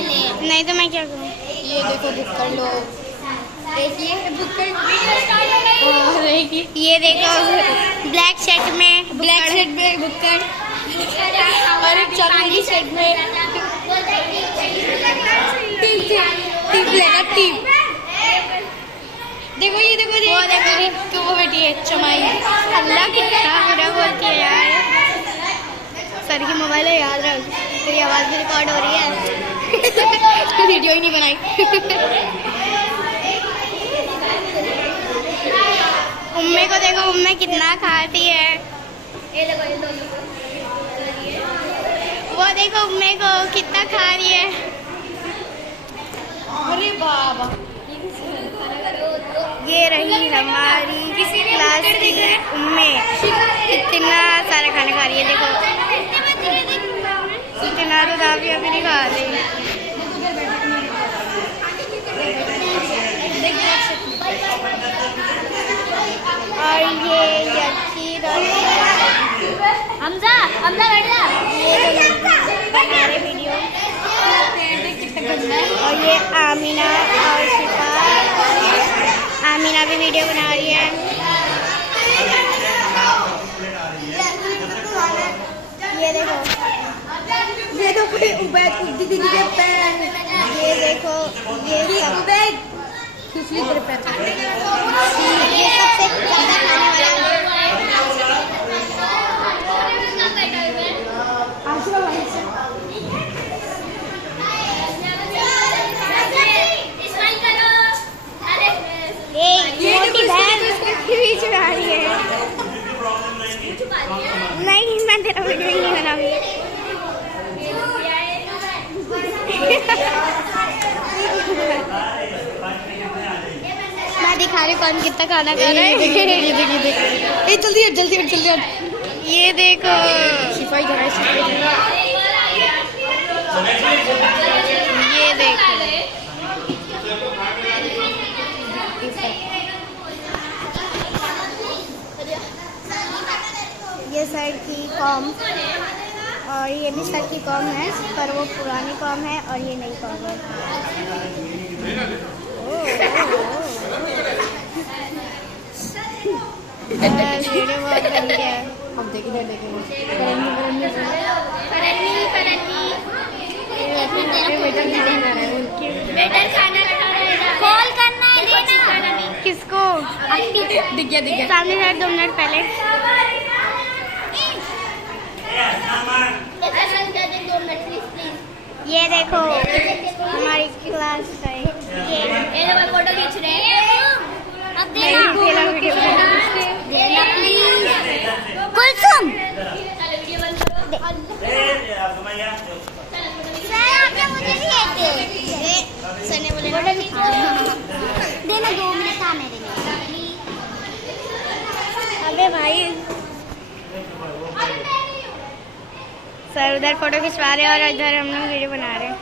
नहीं तो मैं क्या करूँ? ये देखो बुक कर लो। देखिए बुक कर। ये देखो ब्लैक शर्ट में बुक कर। और एक चॉकलेटी शर्ट में टिप लेगा टिप। देखो ये देखो वो देखो तो वो बेटी है चमाई। अल्लाह कितना बुरा बोलती है यार। सर की मोबाइल है, याद रख। तेरी आवाज़ भी रिकॉर्ड हो रही है। वीडियो ही नहीं बनाई। उम्मे को देखो, उम्मे कितना खाती है। वो देखो उम्मे को कितना खा रही है। अरे बाबा, ये रही हमारी क्लास की उम्मे, कितना सारा खाना खा रही है। देखो इतना तो दावी अभी नहीं खा रही। और ये यकीन हमजा बैठ जा। ये बना रहे वीडियो। और ये आमीना और शिफा, आमीना भी वीडियो बना रही है। ये देखो दीदी के पैर। ये देखो ये सब किसलिए तेरे पैर? ये सबसे ज्यादा खाने वाला मोटी बहन बीच में आ रही है। नहीं मैं तेरा वीडियो नहीं बनाऊंगी। मैं दिखा रही कौन कितना खाना खा रहा है। जल्दी ये देखो शिफाई जा रहा है। ये देखो ये सर की कॉम, और ये भी सर की कॉम है, पर वो पुरानी कॉम है और ये नई कॉम है। वीडियो बहुत बन गया है। हम देखेंगे कॉल करना है देना। किसको? दिख गया। सामने से 2 मिनट पहले। ये देखो हमारी क्लास का ये फोटो खींच रहे हैं। अब देखो कुलसुम देना 2 मिनट आने देंगे। अबे भाई सर उधर फोटो खिंचवा रहे और इधर हम लोग वीडियो बना रहे हैं।